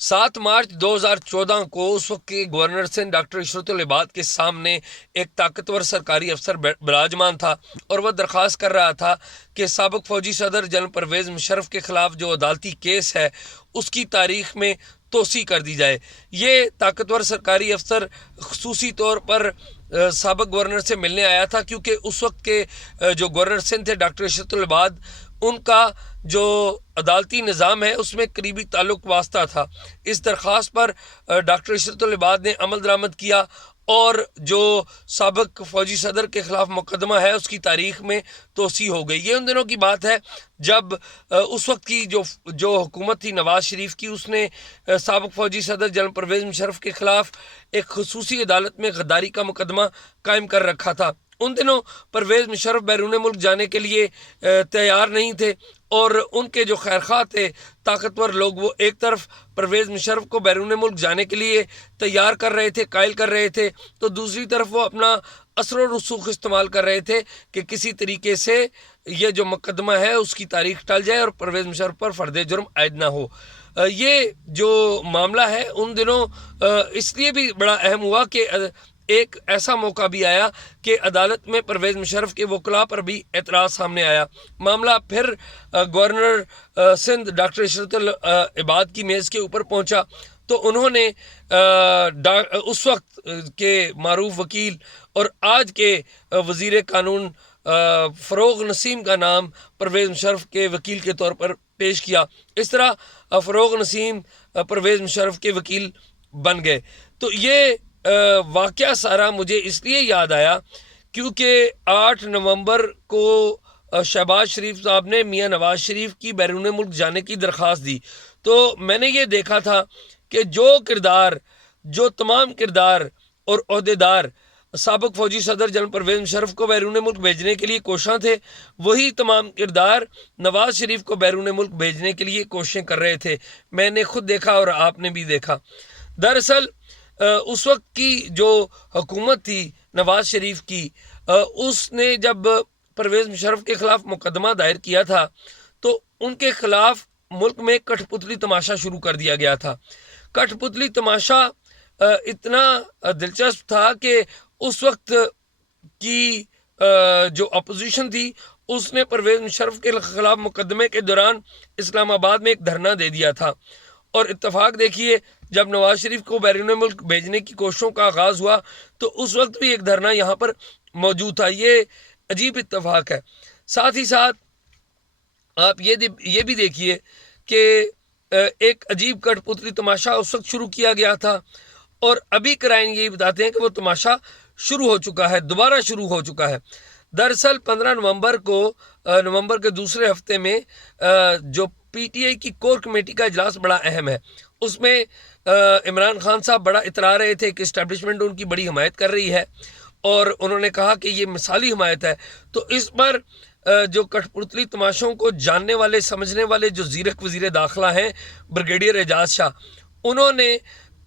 7 مارچ 2014 کو اس وقت کے گورنر سندھ ڈاکٹر عشرت العباد کے سامنے ایک طاقتور سرکاری افسر براجمان تھا اور وہ درخواست کر رہا تھا کہ سابق فوجی صدر جنرل پرویز مشرف کے خلاف جو عدالتی کیس ہے اس کی تاریخ میں توسیع کر دی جائے۔ یہ طاقتور سرکاری افسر خصوصی طور پر سابق گورنر سے ملنے آیا تھا، کیونکہ اس وقت کے جو گورنر سندھ تھے ڈاکٹر عشرت العباد، ان کا جو عدالتی نظام ہے اس میں قریبی تعلق واسطہ تھا۔ اس درخواست پر ڈاکٹر عشرت العباد نے عمل درآمد کیا اور جو سابق فوجی صدر کے خلاف مقدمہ ہے اس کی تاریخ میں توسیع ہو گئی۔ یہ ان دنوں کی بات ہے جب اس وقت کی جو حکومت تھی نواز شریف کی، اس نے سابق فوجی صدر جنرل پرویز مشرف کے خلاف ایک خصوصی عدالت میں غداری کا مقدمہ قائم کر رکھا تھا۔ ان دنوں پرویز مشرف بیرون ملک جانے کے لیے تیار نہیں تھے، اور ان کے جو خیرخواہ تھے طاقتور لوگ، وہ ایک طرف پرویز مشرف کو بیرون ملک جانے کے لیے تیار کر رہے تھے، قائل کر رہے تھے، تو دوسری طرف وہ اپنا اثر و رسوخ استعمال کر رہے تھے کہ کسی طریقے سے یہ جو مقدمہ ہے اس کی تاریخ ٹل جائے اور پرویز مشرف پر فرد جرم عائد نہ ہو۔ یہ جو معاملہ ہے ان دنوں اس لیے بھی بڑا اہم ہوا کہ ایک ایسا موقع بھی آیا کہ عدالت میں پرویز مشرف کے وکلاء پر بھی اعتراض سامنے آیا۔ معاملہ پھر گورنر سندھ ڈاکٹر عشرت العباد کی میز کے اوپر پہنچا، تو انہوں نے اس وقت کے معروف وکیل اور آج کے وزیر قانون فروغ نسیم کا نام پرویز مشرف کے وکیل کے طور پر پیش کیا۔ اس طرح فروغ نسیم پرویز مشرف کے وکیل بن گئے۔ تو یہ واقعہ سارا مجھے اس لیے یاد آیا کیونکہ 8 نومبر کو شہباز شریف صاحب نے میاں نواز شریف کی بیرون ملک جانے کی درخواست دی، تو میں نے یہ دیکھا تھا کہ جو تمام کردار اور عہدیدار سابق فوجی صدر جنرل پرویز مشرف کو بیرون ملک بھیجنے کے لیے کوشاں تھے، وہی تمام کردار نواز شریف کو بیرون ملک بھیجنے کے لیے کوششیں کر رہے تھے۔ میں نے خود دیکھا اور آپ نے بھی دیکھا۔ دراصل اس وقت کی جو حکومت تھی نواز شریف کی، اس نے جب پرویز مشرف کے خلاف مقدمہ دائر کیا تھا تو ان کے خلاف ملک میں کٹھ پتلی تماشا شروع کر دیا گیا تھا۔ کٹھ پتلی تماشا اتنا دلچسپ تھا کہ اس وقت کی جو اپوزیشن تھی اس نے پرویز مشرف کے خلاف مقدمے کے دوران اسلام آباد میں ایک دھرنا دے دیا تھا، اور اتفاق دیکھیے جب نواز شریف کو بیرون ملک بھیجنے کی کوششوں کا آغاز ہوا تو اس وقت بھی ایک دھرنا یہاں پر موجود تھا۔ یہ عجیب اتفاق ہے۔ ساتھ ہی ساتھ آپ یہ بھی دیکھیے کہ ایک عجیب کٹھ پتلی تماشا اس وقت شروع کیا گیا تھا، اور ابھی کرائن یہی بتاتے ہیں کہ وہ تماشا شروع ہو چکا ہے، دوبارہ شروع ہو چکا ہے۔ دراصل 15 نومبر کے دوسرے ہفتے میں جو پی ٹی آئی کی کور کمیٹی کا اجلاس بڑا اہم ہے، اس میں عمران خان صاحب بڑا اترا رہے تھے کہ اسٹیبلشمنٹ ان کی بڑی حمایت کر رہی ہے، اور انہوں نے کہا کہ یہ مثالی حمایت ہے۔ تو اس پر جو کٹھ پتلی تماشوں کو جاننے والے سمجھنے والے جو زیرک وزیر داخلہ ہیں بریگیڈیئر اعجاز شاہ، انہوں نے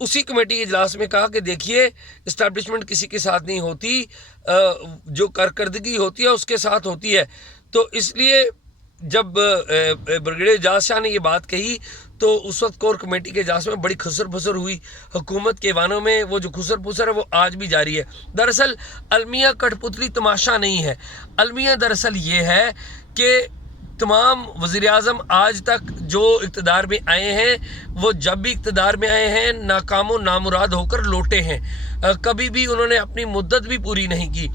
اسی کمیٹی اجلاس میں کہا کہ دیکھیے اسٹیبلشمنٹ کسی کے ساتھ نہیں ہوتی، جو کارکردگی ہوتی ہے اس کے ساتھ ہوتی ہے۔ تو اس لیے جب بریگیڈیئر اعجاز شاہ نے یہ بات کہی تو اس وقت کور کمیٹی کے اجلاس میں بڑی خسر پھسر ہوئی۔ حکومت کے ایوانوں میں وہ جو خسر پھسر ہے وہ آج بھی جاری ہے۔ دراصل المیہ کٹھ پتلی تماشا نہیں ہے، المیہ دراصل یہ ہے کہ تمام وزیر اعظم آج تک جو اقتدار میں آئے ہیں وہ جب بھی اقتدار میں آئے ہیں ناکام و نامراد ہو کر لوٹے ہیں، کبھی بھی انہوں نے اپنی مدت بھی پوری نہیں کی۔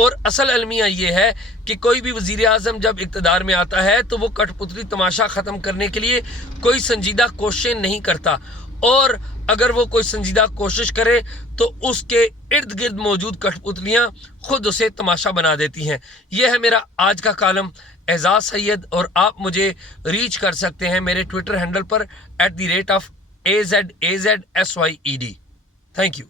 اور اصل المیہ یہ ہے کہ کوئی بھی وزیر اعظم جب اقتدار میں آتا ہے تو وہ کٹھ پتلی تماشا ختم کرنے کے لیے کوئی سنجیدہ کوششیں نہیں کرتا، اور اگر وہ کوئی سنجیدہ کوشش کرے تو اس کے ارد گرد موجود کٹھ پتلیاں خود اسے تماشا بنا دیتی ہیں۔ یہ ہے میرا آج کا کالم اعزاز سید، اور آپ مجھے ریچ کر سکتے ہیں میرے Twitter handle per @AZSYED۔ Thank you.